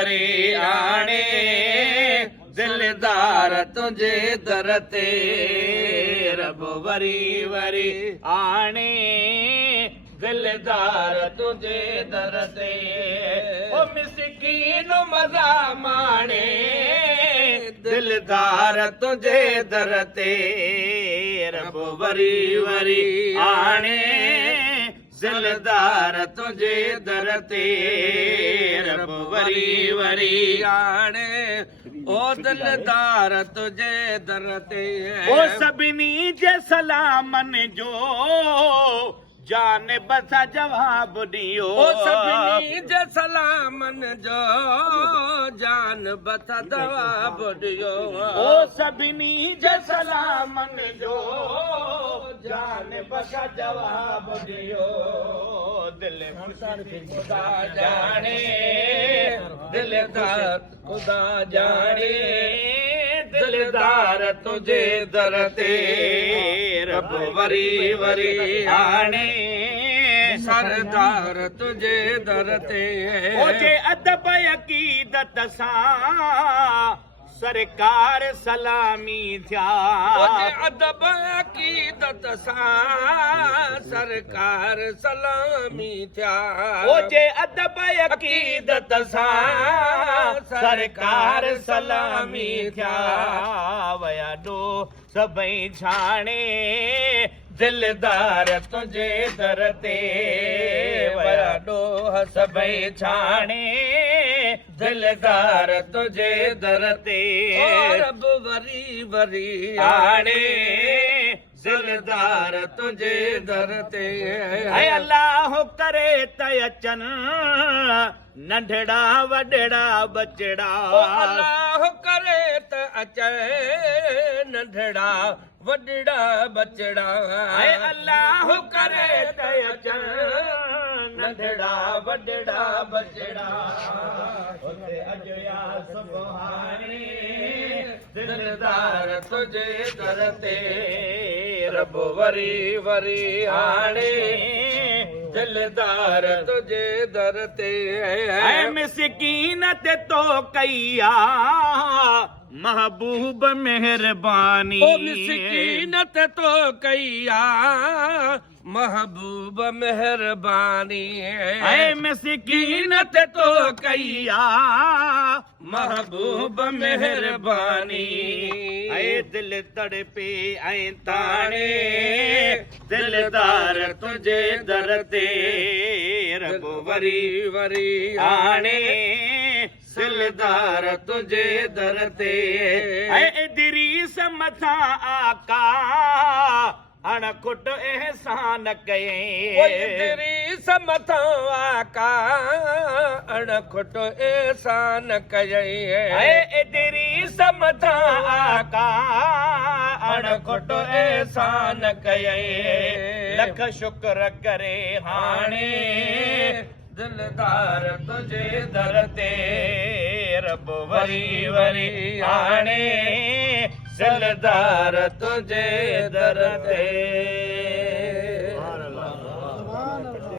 वरी आणे दिलदार तुझे दर ते रब वरी वरी आणे दिलदार तुझे दर ते ओ मिसकीन मज़ा माणे दिलदार तुझे दर ते रब वरी वरी आणे दिलदार तुझे दर ते रब वरी वरी आणे ओ दिलदार तुझे दर ते ओ सभिनी जे सलामन जो जान बसा जवाब दियो ओ सभिनी जे सलामन जो जान बसा जवाब दियो ओ सभिनी जे सलामन जो जान बसा जवाब दियो दिल खुदा जाने दिलदार खुदा जाने दिलदार तुझे दर ते रब वरी वरी आणे सरदार तुझे दर ते ओ जे अदब अकीदत सां सरकार सलामी थिया ओ जे अदब अकीदत सां सरकार सलामी थिया ओ जे अदब अकीदत सां सरकार सलामी थिया वया डो सभई छाणे दिलदार तुझे दर ते वया डोह सभई छाणे दिलदार तुझे दर ते रब वरी वरी आणे दिलदार तुझे दर ते ऐ अल्लाह करे त अचन नंढड़ा वॾड़ा बचड़ा अल्लाह करे त अचे नंढड़ा वॾड़ा बचड़ा ऐ अल्लाह करे त अचन नंढड़ा वॾड़ा बचड़ा उते अजया सुभाणे दिलदार तुझे दर ते रब वरी वरी आणे दिलदार तुझे दर ते ऐ मिसकीन ते तो कईया महबूब मेहरबानी ओ मिसकीन ते तो कईया महबूब मेहरबानी ऐ मिसकीन ते तो कईया महबूब मेहरबानी ऐ दिल तड़पे ऐ ताणे दिलदार तुझे दर ते रब वरी वरी आणे दिलदार तुझे दर ते ऐ इदरीस मथा आका अणकुट एहसान कये इदरीस मथा आका अणकुट एहसान कये ऐ इदरीस मथा आका अणकुट एहसान कये लख शुक्र करे हाणे दिलदार तुझे दर ते रब वरी वरी आणे दिलदार तुझे दर ते